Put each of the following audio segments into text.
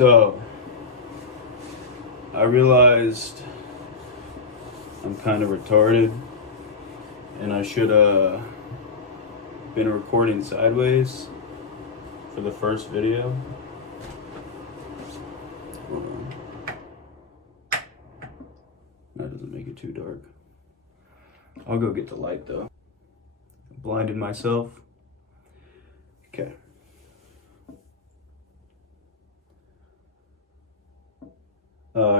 So, I realized I'm kind of retarded and I should have been recording sideways for the first video. Hold on. That doesn't make it too dark. I'll go get the light though. Blinded myself. Okay.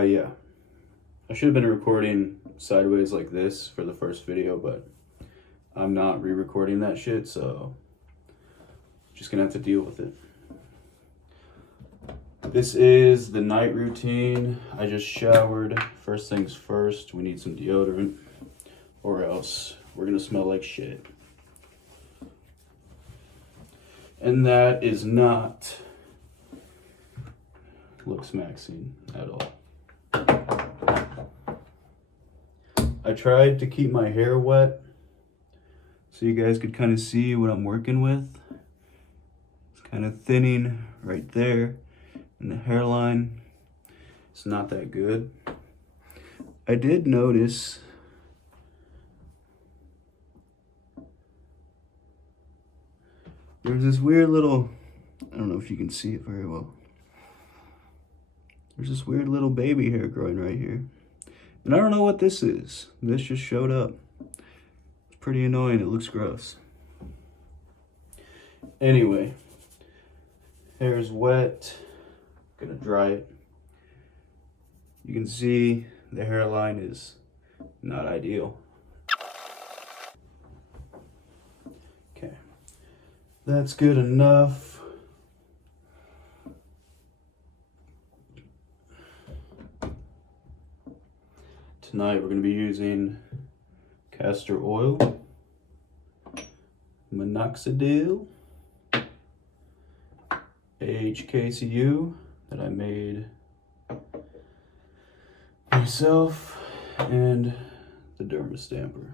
Yeah. I should have been recording sideways like this for the first video, but I'm not re-recording that shit, so just gonna have to deal with it. This is the night routine. I just showered. First things first, we need some deodorant, or else we're gonna smell like shit. And that is not looksmaxxing at all. I tried to keep my hair wet so you guys could kind of see what I'm working with. It's kind of thinning right there, and the hairline is not that good. I did notice there's this weird little, I don't know if you can see it very well. There's this weird little baby hair growing right here. And I don't know what this is. This just showed up. It's pretty annoying. It looks gross. Anyway, hair is wet. Gonna dry it. You can see the hairline is not ideal. Okay, that's good enough. Tonight we're going to be using castor oil, minoxidil, HKCU that I made myself, and the dermastamper.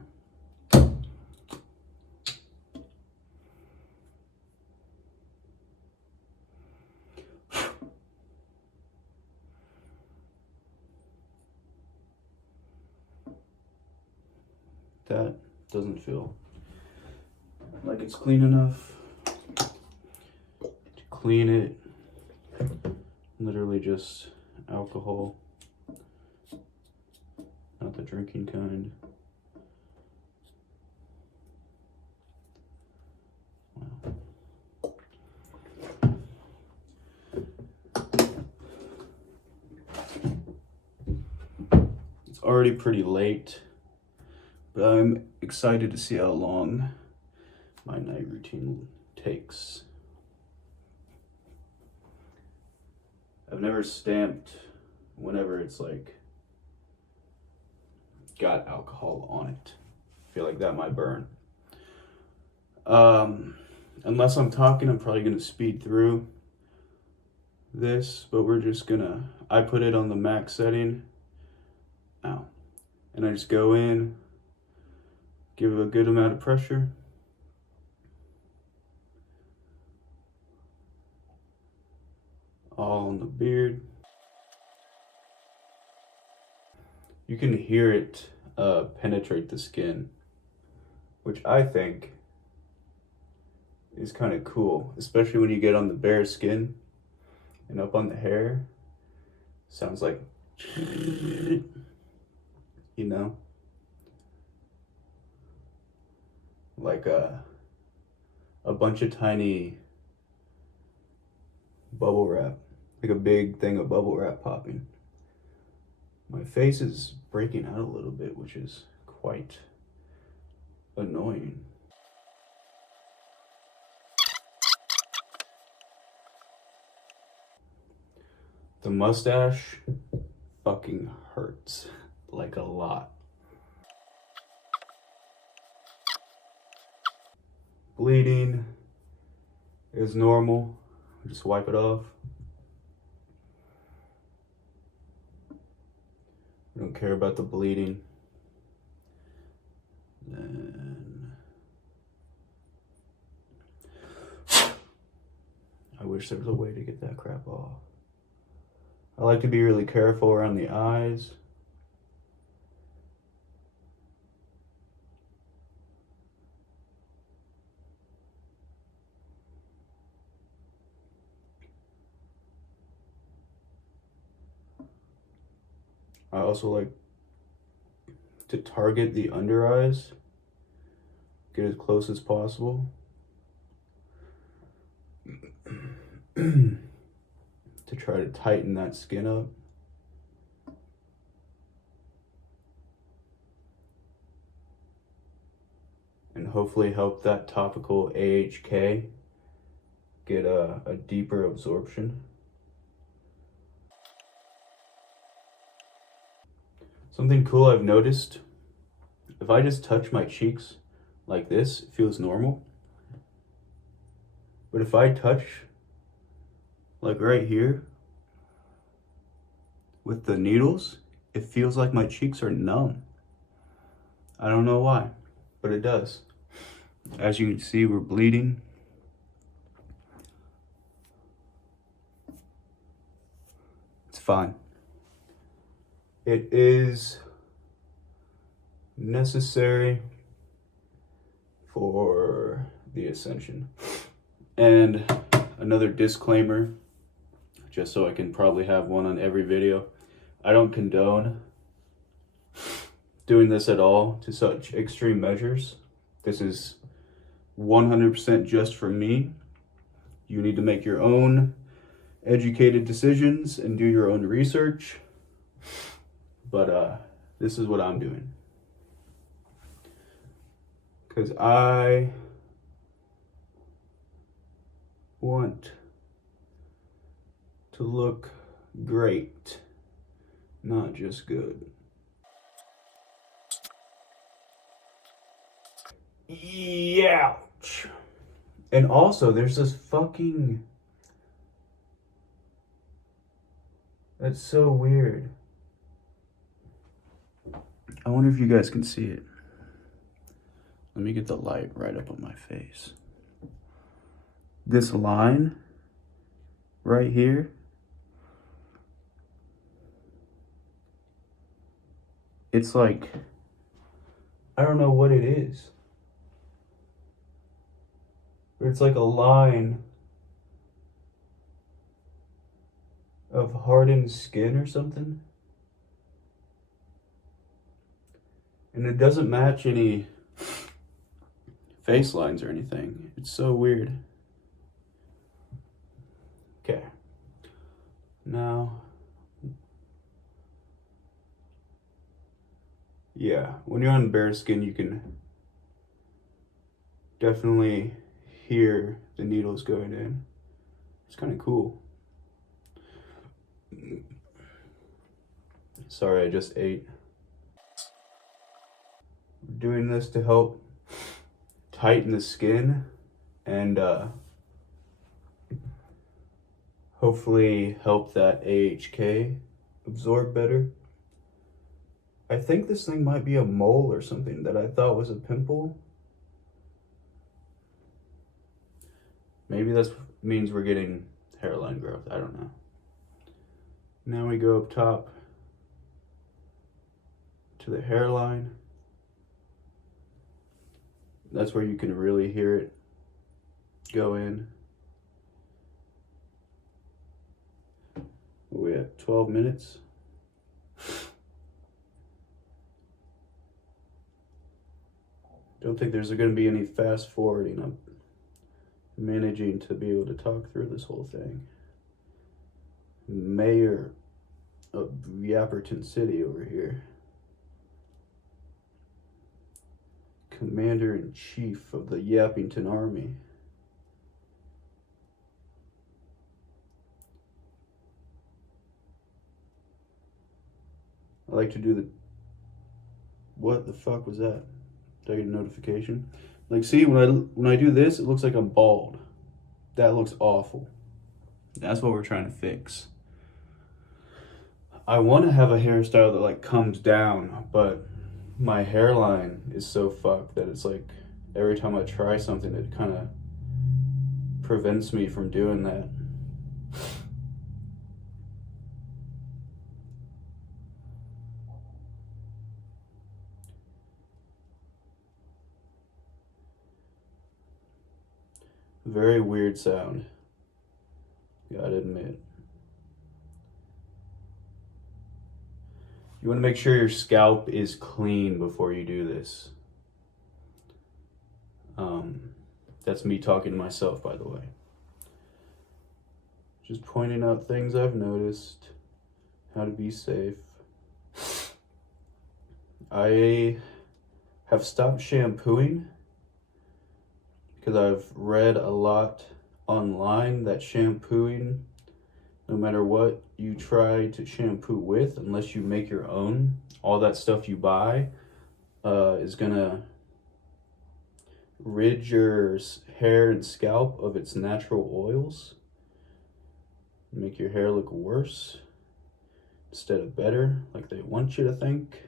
That doesn't feel like it's clean enough to clean it. Literally just alcohol, not the drinking kind. Wow. It's already pretty late, but I'm excited to see how long my night routine takes. I've never stamped whenever it's like got alcohol on it. I feel like that might burn. Unless I'm talking, I'm probably gonna speed through this, but I put it on the max setting. Ow. And I just go in, give it a good amount of pressure. All on the beard. You can hear it penetrate the skin, which I think is kind of cool, especially when you get on the bare skin and up on the hair. Sounds like, you know? Like a bunch of tiny bubble wrap, like a big thing of bubble wrap popping. My face is breaking out a little bit, which is quite annoying. The mustache fucking hurts, like a lot. Bleeding is normal. Just wipe it off. I don't care about the bleeding. Then I wish there was a way to get that crap off. I like to be really careful around the eyes. I also like to target the under eyes, get as close as possible. To try to tighten that skin up. And hopefully help that topical AHK get a deeper absorption. Something cool I've noticed, if I just touch my cheeks like this, it feels normal. But if I touch, like right here, with the needles, it feels like my cheeks are numb. I don't know why, but it does. As you can see, we're bleeding. It's fine. It is necessary for the ascension. And another disclaimer, just so I can probably have one on every video. I don't condone doing this at all to such extreme measures. This is 100% just for me. You need to make your own educated decisions and do your own research. But this is what I'm doing. Because I want to look great, not just good. Ouch. And also, there's this fucking... That's so weird. I wonder if you guys can see it. Let me get the light right up on my face. This line right here, it's like, I don't know what it is. But it's like a line of hardened skin or something. And it doesn't match any face lines or anything. It's so weird. Okay. Now, yeah, when you're on bare skin, you can definitely hear the needles going in. It's kind of cool. Sorry, I just ate. Doing this to help tighten the skin and hopefully help that AHK absorb better. I think this thing might be a mole or something that I thought was a pimple. Maybe that means we're getting hairline growth. I don't know. Now we go up top to the hairline. That's where you can really hear it go in. We're at 12 minutes. Don't think there's going to be any fast forwarding. I'm managing to be able to talk through this whole thing. Mayor of Yapperton City over here. Commander-in-Chief of the Yappington Army. I like to do the... What the fuck was that? Did I get a notification? Like, see, when I do this, it looks like I'm bald. That looks awful. That's what we're trying to fix. I want to have a hairstyle that, like, comes down, but my hairline is so fucked that it's like every time I try something, it kind of prevents me from doing that. Very weird sound, gotta admit. You want to make sure your scalp is clean before you do this. That's me talking to myself, by the way. Just pointing out things I've noticed, how to be safe. I have stopped shampooing because I've read a lot online that shampooing, no matter what you try to shampoo with, unless you make your own, all that stuff you buy is gonna rid your hair and scalp of its natural oils, make your hair look worse instead of better, like they want you to think.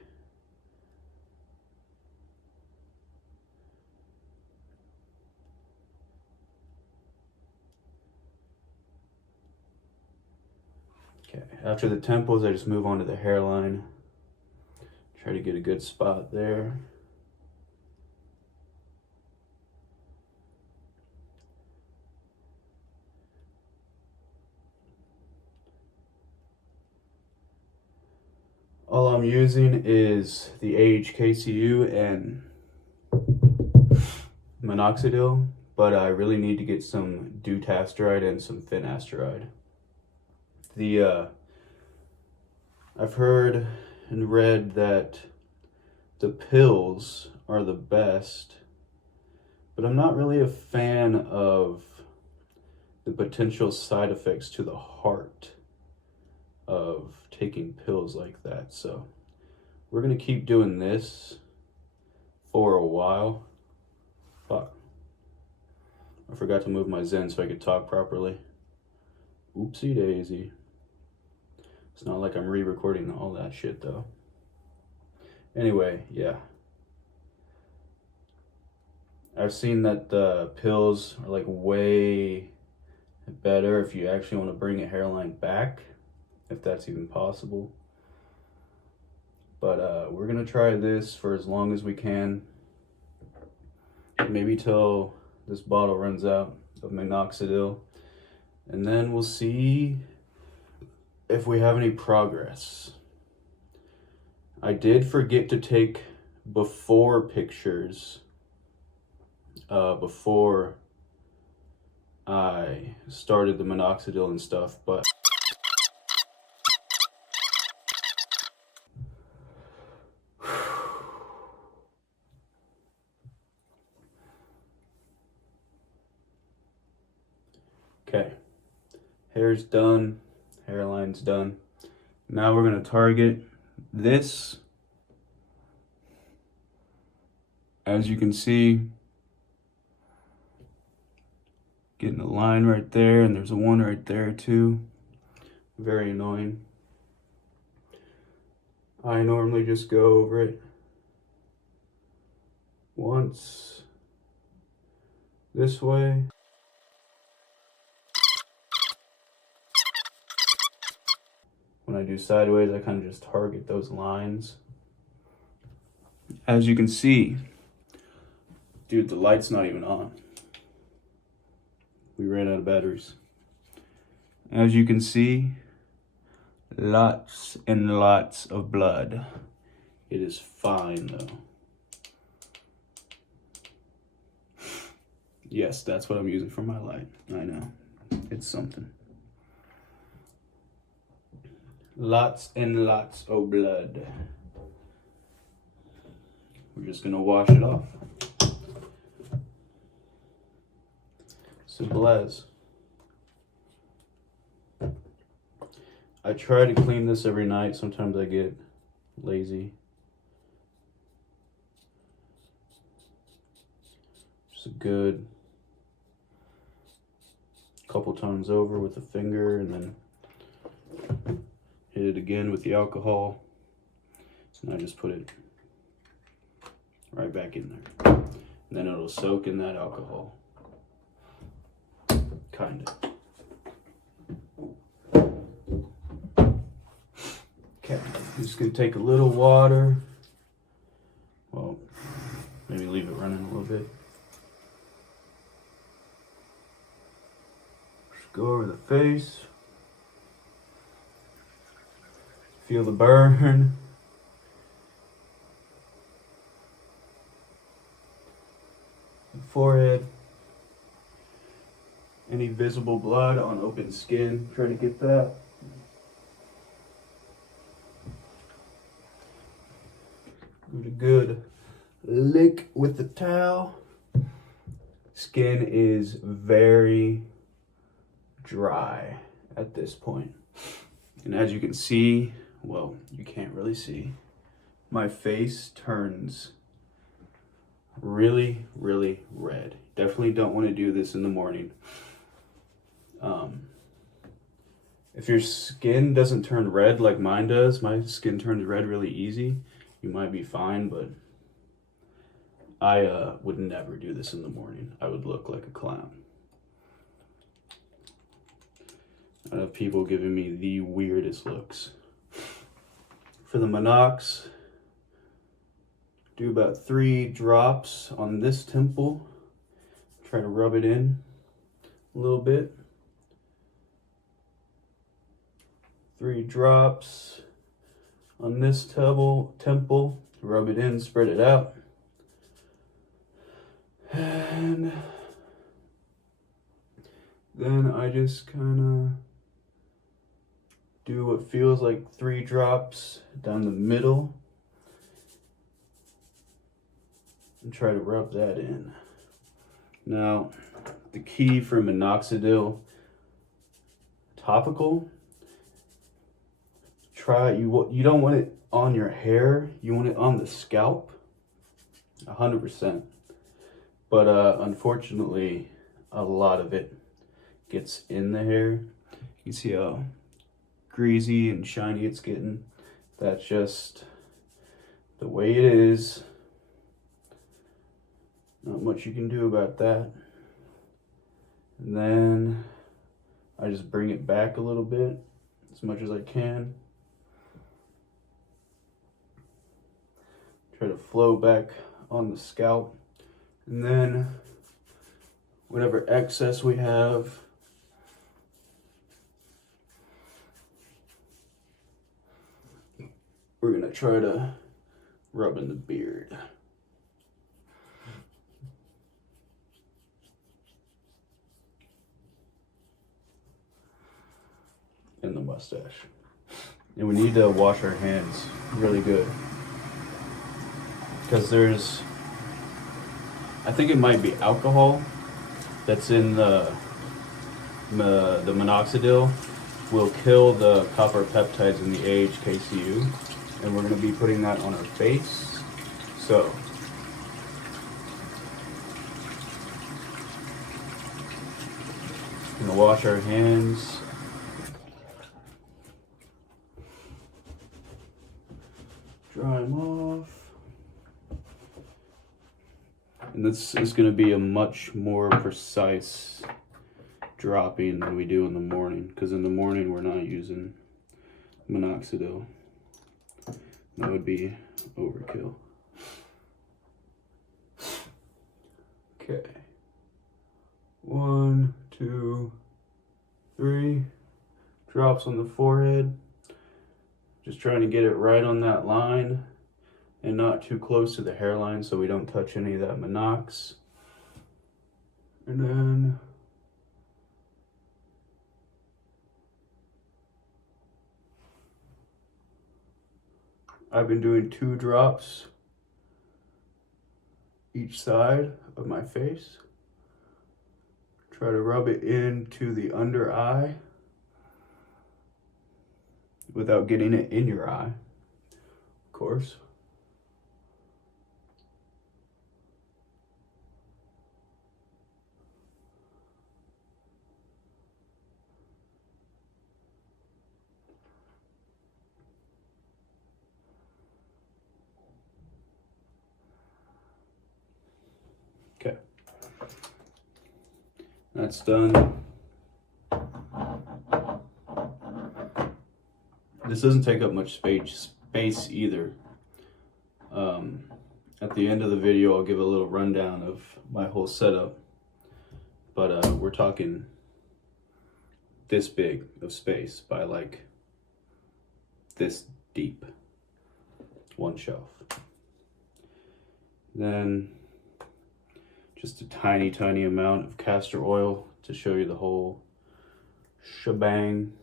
Okay, after the temples, I just move on to the hairline. Try to get a good spot there. All I'm using is the AHKCU and minoxidil, but I really need to get some dutasteride and some finasteride. I've heard and read that the pills are the best, but I'm not really a fan of the potential side effects to the heart of taking pills like that. So we're gonna keep doing this for a while. Fuck. I forgot to move my Zen so I could talk properly. Oopsie daisy. It's not like I'm re-recording all that shit though. Anyway, yeah. I've seen that the pills are like way better if you actually want to bring a hairline back, if that's even possible. But we're gonna try this for as long as we can. Maybe till this bottle runs out of minoxidil. And then we'll see if we have any progress. I did forget to take before pictures before I started the minoxidil and stuff, but okay, hair's done, hairline's done. Now we're gonna target this. As you can see, getting a line right there, and there's a one right there too. Very annoying. I normally just go over it once this way. When I do sideways, I kind of just target those lines. As you can see, dude, the light's not even on. We ran out of batteries. As you can see, lots and lots of blood. It is fine though. Yes, that's what I'm using for my light. I know, it's something. Lots and lots of blood. We're just gonna wash it off. Simple as. I try to clean this every night. Sometimes I get lazy. Just a good couple times over with the finger, and then hit it again with the alcohol. So now I just put it right back in there. And then it'll soak in that alcohol. Kinda. Okay, I'm just gonna take a little water. Well, maybe leave it running a little bit. Go over the face. Feel the burn. The forehead. Any visible blood on open skin, try to get that. Give it a good lick with the towel. Skin is very dry at this point. And as you can see, well, you can't really see, my face turns really, really red. Definitely don't want to do this in the morning. If your skin doesn't turn red like mine does, my skin turns red really easy, you might be fine, but I would never do this in the morning. I would look like a clown. I have people giving me the weirdest looks. For the Monox, do about 3 drops on this temple. Try to rub it in a little bit. 3 drops on this temple. Rub it in, spread it out. And then I just kind of do what feels like 3 drops down the middle and try to rub that in. Now, the key for minoxidil topical, you don't want it on your hair, you want it on the scalp, 100%. But unfortunately, a lot of it gets in the hair. You can see how greasy and shiny it's getting. That's just the way it is. Not much you can do about that. And then I just bring it back a little bit, as much as I can. Try to flow back on the scalp. And then whatever excess we have, we're gonna try to rub in the beard. And the mustache. And we need to wash our hands really good. Because I think it might be alcohol that's in the minoxidil will kill the copper peptides in the AHKCU, and we're going to be putting that on our face. So we're going to wash our hands. Dry them off. And this is going to be a much more precise dropping than we do in the morning, because in the morning we're not using minoxidil. That would be overkill. Okay. 1, 2, 3 drops on the forehead. Just trying to get it right on that line and not too close to the hairline so we don't touch any of that Minox. And then I've been doing 2 drops each side of my face. Try to rub it into the under eye without getting it in your eye, of course. Okay, that's done. This doesn't take up much space either. At the end of the video, I'll give a little rundown of my whole setup. But we're talking this big of space by like this deep. One shelf. Then just a tiny amount of castor oil to show you the whole shebang.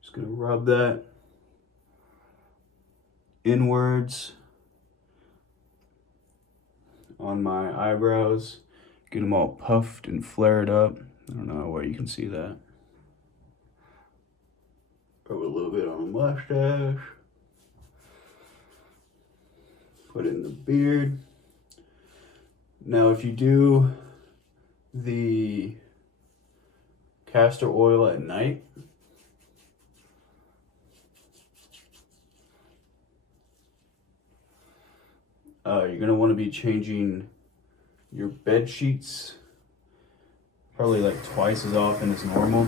Just gonna rub that inwards on my eyebrows, get them all puffed and flared up. I don't know where you can see that. Rub a little bit on the mustache. Put it in the beard. Now, if you do the castor oil at night, you're gonna want to be changing your bed sheets probably like twice as often as normal.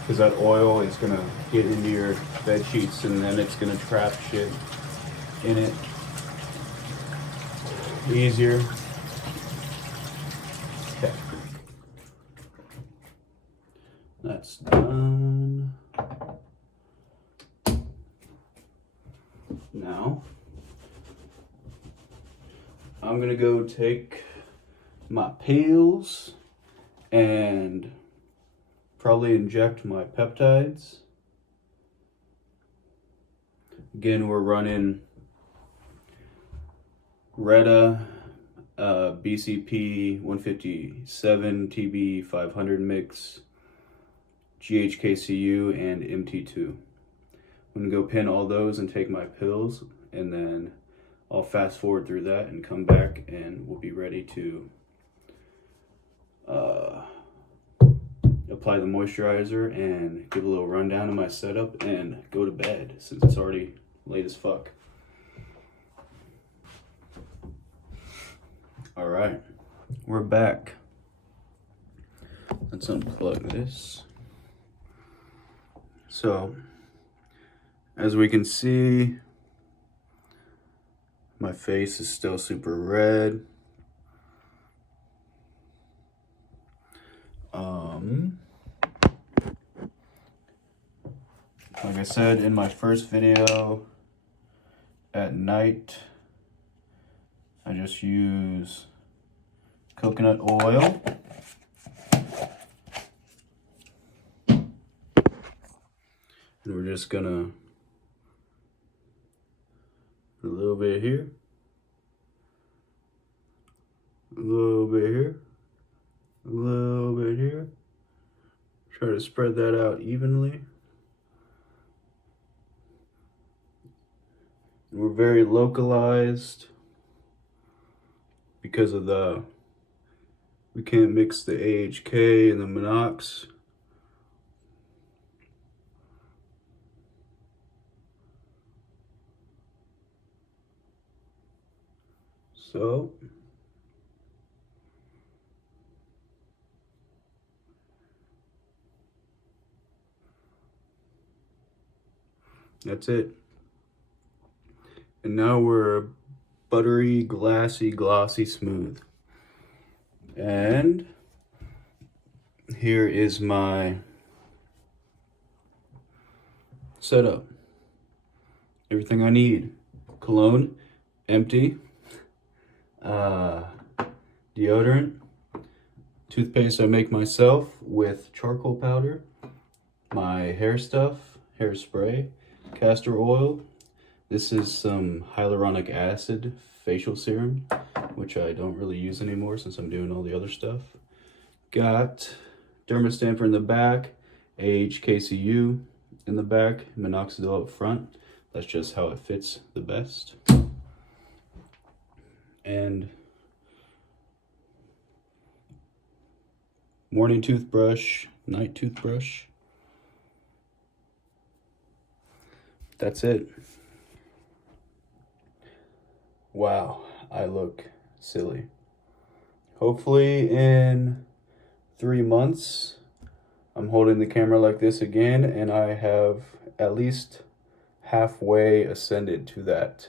Because that oil is gonna get into your bed sheets and then it's gonna trap shit in it easier. Okay. That's done. Now, I'm gonna go take my pills and probably inject my peptides. Again, we're running Retta, BCP 157, TB 500 mix, GHKCU, and MT2. I'm gonna go pin all those and take my pills, and then I'll fast forward through that and come back and we'll be ready to apply the moisturizer and give a little rundown of my setup and go to bed since it's already late as fuck. All right, we're back. Let's unplug this. So, as we can see, my face is still super red. Like I said in my first video, at night, I just use coconut oil. And we're just gonna put a little bit here, a little bit here, a little bit here. Try to spread that out evenly. We're very localized because of we can't mix the AHK and the monox. So, that's it. And now we're buttery, glassy, glossy smooth. And here is my setup. Everything I need. Cologne, empty. Deodorant. Toothpaste I make myself with charcoal powder. My hair stuff, hairspray, castor oil. This is some hyaluronic acid facial serum, which I don't really use anymore since I'm doing all the other stuff. Got dermastamper in the back, AHKCU in the back, minoxidil up front. That's just how it fits the best. And morning toothbrush, night toothbrush. That's it. Wow, I look silly. Hopefully in 3 months, I'm holding the camera like this again and I have at least halfway ascended to that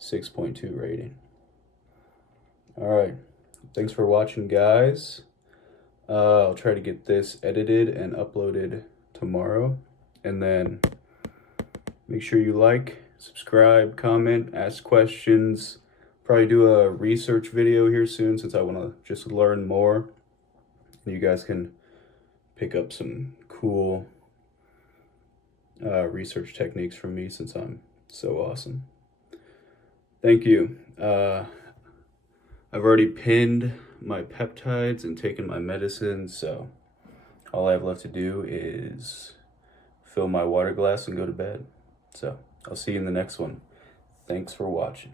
6.2 rating. All right. Thanks for watching, guys. I'll try to get this edited and uploaded tomorrow. And then make sure you like, subscribe, comment, ask questions. Probably do a research video here soon since I want to just learn more. And you guys can pick up some cool research techniques from me since I'm so awesome. Thank you. I've already pinned my peptides and taken my medicine, so all I have left to do is fill my water glass and go to bed. So I'll see you in the next one. Thanks for watching.